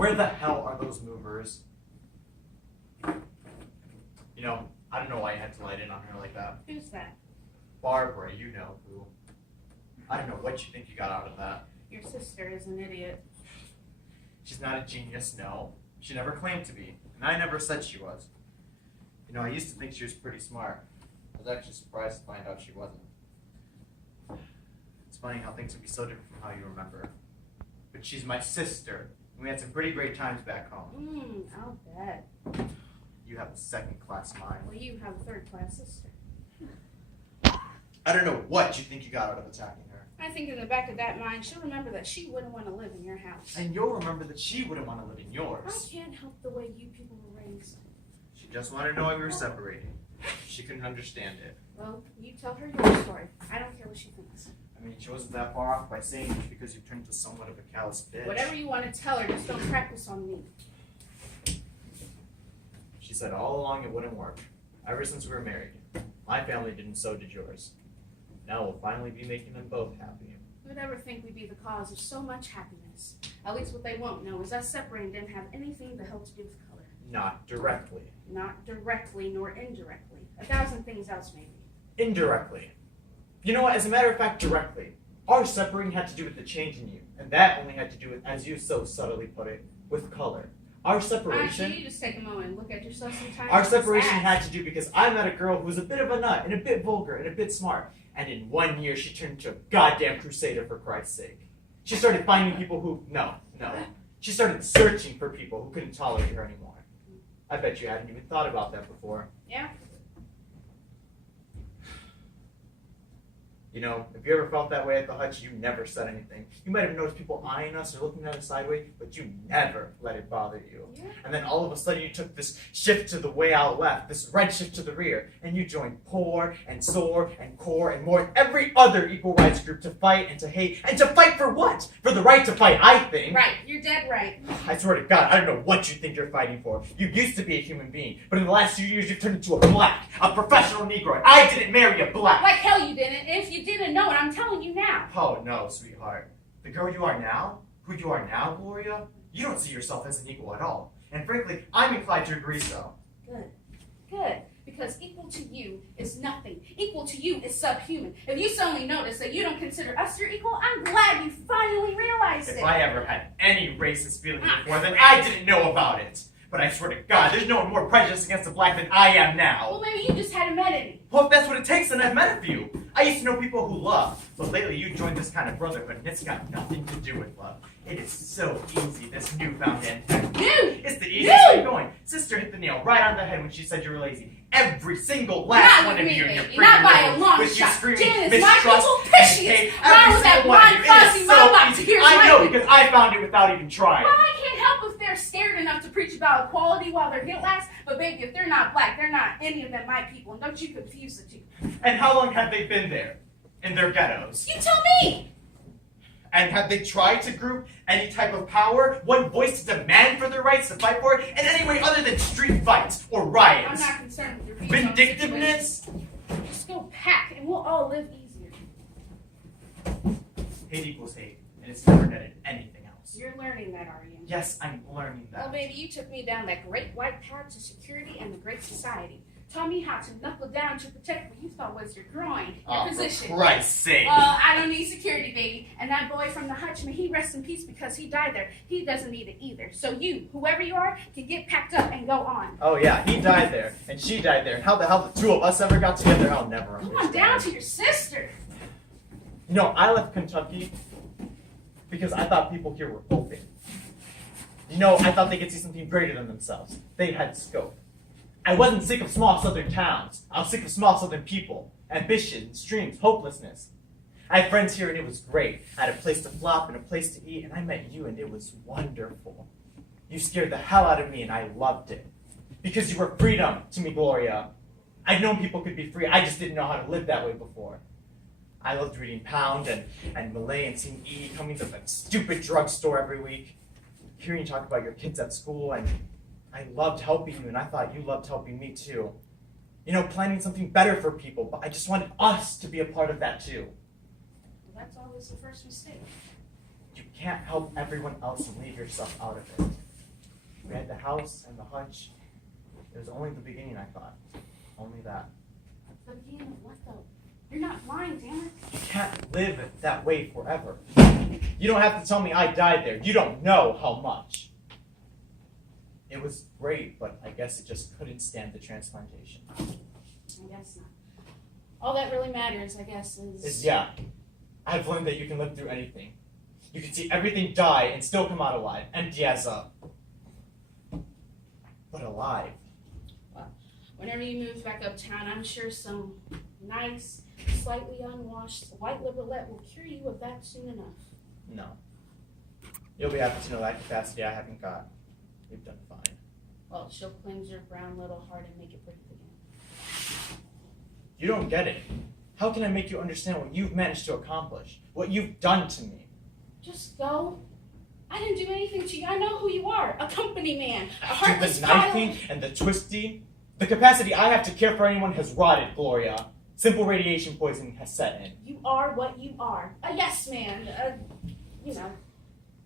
where the hell are those movers? You know, I don't know why you had to light in on her like that. Who's that? Barbara, you know who. I don't know what you think you got out of that. Your sister is an idiot. She's not a genius, no. She never claimed to be, and I never said she was. You know, I used to think she was pretty smart. I was actually surprised to find out she wasn't. It's funny how things can be so different from how you remember. But she's my sister, and we had some pretty great times back home. I'll bet. You have a second-class mind. Well, you have a third-class sister. I don't know what you think you got out of attacking her. I think in the back of that mind, she'll remember that she wouldn't want to live in your house. And you'll remember that she wouldn't want to live in yours. I can't help the way you people were raised. She just wanted to know why we were separating. She couldn't understand it. Well, you tell her your story. I don't care what she thinks. I mean, she wasn't that far off by saying just because you turned into somewhat of a callous bitch. Whatever you want to tell her, just don't practice on me. She said all along it wouldn't work. Ever since we were married. My family did, and so did yours. Now we'll finally be making them both happy. Who'd ever think we'd be the cause of so much happiness? At least what they won't know is us separating didn't have anything the hell to do with color. Not directly. Not directly nor indirectly. 1,000 things else maybe. Indirectly. You know what, as a matter of fact, directly. Our separating had to do with the change in you. And that only had to do with, as you so subtly put it, with color. Our separation... Actually, you just take a moment and look at yourself sometimes. Our separation had to do because I met a girl who was a bit of a nut, and a bit vulgar, and a bit smart. And in 1 year, she turned into a goddamn crusader for Christ's sake. She started finding people who... No. She started searching for people who couldn't tolerate her anymore. I bet you hadn't even thought about that before. Yeah? You know, if you ever felt that way at the hutch, you never said anything. You might have noticed people eyeing us or looking at us sideways, but you never let it bother you. Yeah. And then all of a sudden you took this shift to the way out left, this red shift to the rear, and you joined POR and SOAR and CORE and more and every other equal rights group to fight and to hate. And to fight for what? For the right to fight, I think. Right, you're dead right. I swear to God, I don't know what you think you're fighting for. You used to be a human being, but in the last few years you've turned into a black, a professional Negro, and I didn't marry a black. Like hell you didn't. And if you didn't know it, I'm telling you now. Oh no, sweetheart. The girl you are now, who you are now, Gloria, you don't see yourself as an equal at all. And frankly, I'm inclined to agree so. Good. Because equal to you is nothing. Equal to you is subhuman. If you suddenly notice that you don't consider us your equal, I'm glad you finally realized it. If I ever had any racist feelings before, then I didn't know about it. But I swear to God, there's no one more prejudiced against the black than I am now. Well, maybe you just hadn't met any. Well, if that's what it takes, then I've met a few. I used to know people who love, but lately you joined this kind of brotherhood, and it's got nothing to do with love. It is so easy, this newfound antipathy. Dude! It's the easiest way going. Sister hit the nail right on the head when she said you were lazy. Every single last one of you and your pretty not by a nose, long with your shot. screaming Jen is my mistrust people and pishy. hate. Mine Every was that single one of blind, you. It fussy is mom so box. easy. Here's I know my- because I found it without even trying. Well, I can't help if they're scared enough to preach about equality while they're hit last, but baby, if they're not black, they're not any of them my people, and don't you confuse the two. And how long have they been there? In their ghettos? You tell me! And have they tried to group any type of power, one voice to demand for their rights, to fight for it, in any way other than street fights or I'm riots? not concerned with your views on the Vindictiveness? situation. Just go pack, and we'll all live easier. Hate equals hate, and it's never netted anything else. You're learning that, are you? Yes, I'm learning that. Well, baby, you took me down that great white path to security and the great society. Taught me how to knuckle down to protect what you thought was your groin, your position. For Christ's sake. I don't need security, baby. And that boy from the hutch, may he rest in peace because he died there. He doesn't need it either. So you, whoever you are, can get packed up and go on. Oh yeah, he died there, and she died there, and how the hell the two of us ever got together, I'll never Come understand. on down to your sister. You know, I left Kentucky because I thought people here were open. You know, I thought they could see something greater than themselves. They had scope. I wasn't sick of small southern towns. I was sick of small southern people. Ambitions, dreams, hopelessness. I had friends here and it was great. I had a place to flop and a place to eat, and I met you and it was wonderful. You scared the hell out of me and I loved it. Because you were freedom to me, Gloria. I'd known people could be free, I just didn't know how to live that way before. I loved reading Pound and Malay and seeing E coming to that stupid drugstore every week. Hearing you talk about your kids at school, and I loved helping you, and I thought you loved helping me too. You know, planning something better for people, but I just wanted us to be a part of that too. Well, that's always the first mistake. You can't help everyone else and leave yourself out of it. We had the house and the hutch. It was only the beginning, I thought. Only that. The beginning of what though? You're not lying, damn it. You can't live that way forever. You don't have to tell me I died there. You don't know how much. It was great, but I guess it just couldn't stand the transplantation. I guess not. All that really matters, I guess, is... Yeah. I've learned that you can live through anything. You can see everything die and still come out alive. Empty as up. But alive. Well, whenever you move back uptown, I'm sure some nice, slightly unwashed white liberalette will cure you of that soon enough. No. You'll be happy to know that capacity I haven't got. You've done fine. Well, she'll cleanse your brown little heart and make it breathe again. You don't get it. How can I make you understand what you've managed to accomplish? What you've done to me? Just go. I didn't do anything to you. I know who you are. A company man. A After heartless the pile. knifing and the twisty, the capacity I have to care for anyone has rotted, Gloria. Simple radiation poisoning has set in. You are what you are. A yes man. You know.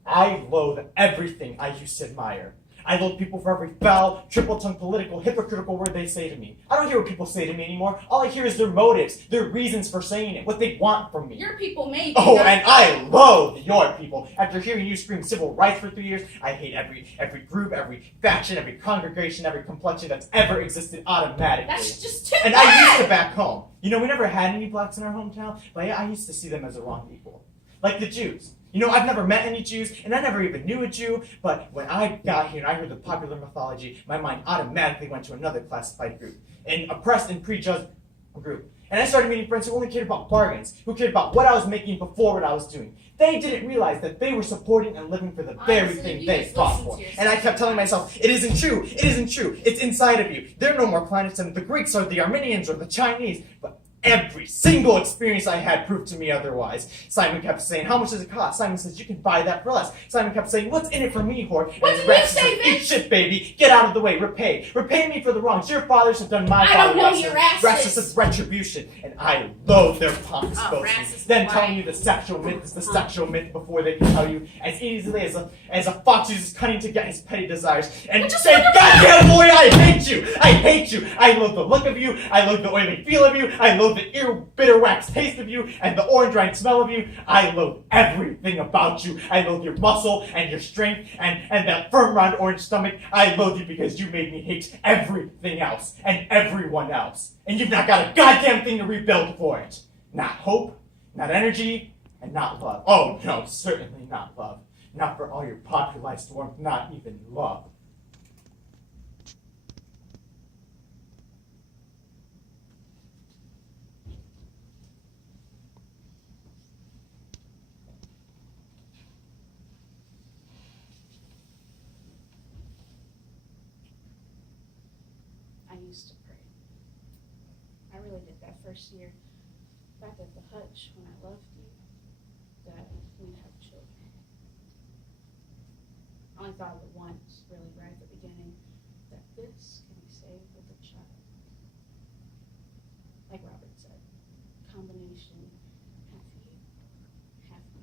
I loathe everything I used to admire. I loathe people for every foul, triple-tongued, political, hypocritical word they say to me. I don't hear what people say to me anymore. All I hear is their motives, their reasons for saying it, what they want from me. Your people may be. Oh, and I loathe your people. After hearing you scream civil rights for 3 years, I hate every group, every faction, every congregation, every complexion that's ever existed automatically. That's just too And bad. I used to back home. You know, we never had any blacks in our hometown, but I used to see them as the wrong people. Like the Jews. You know, I've never met any Jews, and I never even knew a Jew, but when I got here and I heard the popular mythology, my mind automatically went to another classified group, an oppressed and prejudged group. And I started meeting friends who only cared about bargains, who cared about what I was making before what I was doing. They didn't realize that they were supporting and living for the very Honestly, thing you they just fought listen for. to yourself. And I kept telling myself, it isn't true, it isn't true, it's inside of you. There are no more planets than the Greeks or the Armenians or the Chinese, but every single experience I had proved to me otherwise. Simon kept saying, how much does it cost? Simon says, you can buy that for less. Simon kept saying, what's in it for me, whore? And What did Rex you say, said, eat Vince? shit, baby. Get out of the way. Repay. Repay me for the wrongs your fathers have done my I father. don't know your asses. Rex says retribution. And I loathe their pompous Oh, boasting. Rex is Then lying. telling you the sexual myth is the sexual myth before they can tell you as easily as a fox uses cunning to get his petty desires. And Just say, look at goddamn boy, I hate you. I hate you. I loathe the look of you. I loathe the oily feel of you. I loathe the bitter wax taste of you and the orange rind smell of you. I loathe everything about you. I loathe your muscle and your strength and that firm round orange stomach. I loathe you because you made me hate everything else and everyone else. And you've not got a goddamn thing to rebuild for it. Not hope, not energy, and not love. Oh no, certainly not love. Not for all your popularized warmth, not even love. I used to pray. I really did that first year. Back at the hutch when I left you, that we'd have children. I only thought of it once, really, right at the beginning, that this can be saved with a child. Like Robert said, combination, half you, half me.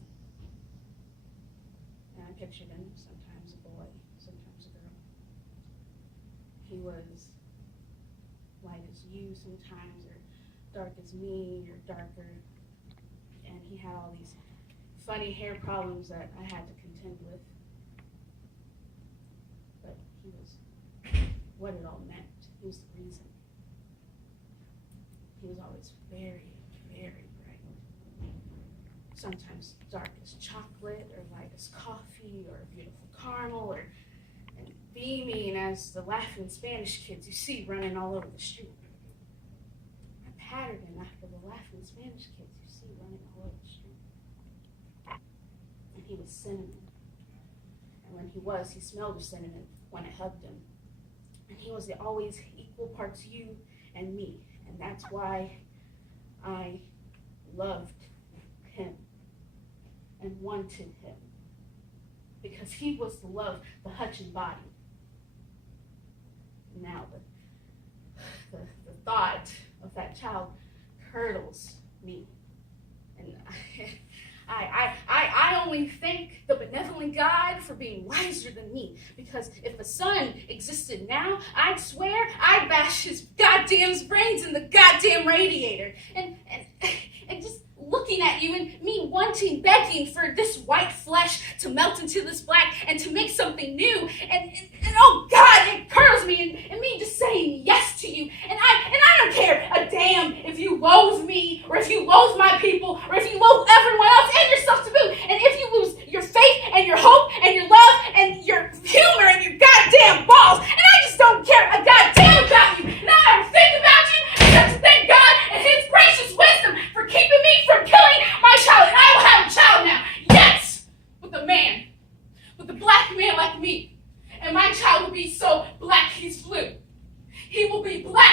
And I pictured him, sometimes a boy, sometimes a girl. He was light as you sometimes, or dark as me, or darker. And he had all these funny hair problems that I had to contend with. But he was what it all meant. He was the reason. He was always very, very bright. Sometimes dark as chocolate, or light as coffee, or beautiful caramel, and beaming as the laughing Spanish kids you see running all over the street. I patterned him after the laughing Spanish kids you see running all over the street. And he was cinnamon. And when he smelled of cinnamon when I hugged him. And he was the always equal parts you and me. And that's why I loved him and wanted him. Because he was the love the hutch embodied. Now the thought of that child curdles me. And I only thank the benevolent God for being wiser than me. Because if a sun existed now, I'd swear I'd bash his goddamn brains in the goddamn radiator. And just looking at you and me begging for this white flesh to melt into this black and to make something new. And oh God, it curls me and me just saying yes to you. And I don't care a damn if you loathe me or if you loathe my people or if you loathe everyone else and yourself to boot. And if you lose your faith and your hope and your love and your humor and your goddamn balls. And I just don't care a goddamn about you. And I don't think about you except to thank God and his gracious wisdom for keeping me from killing my child. And I will have a child now. Yes! With a man. With a black man like me. And my child will be so black he's blue. He will be black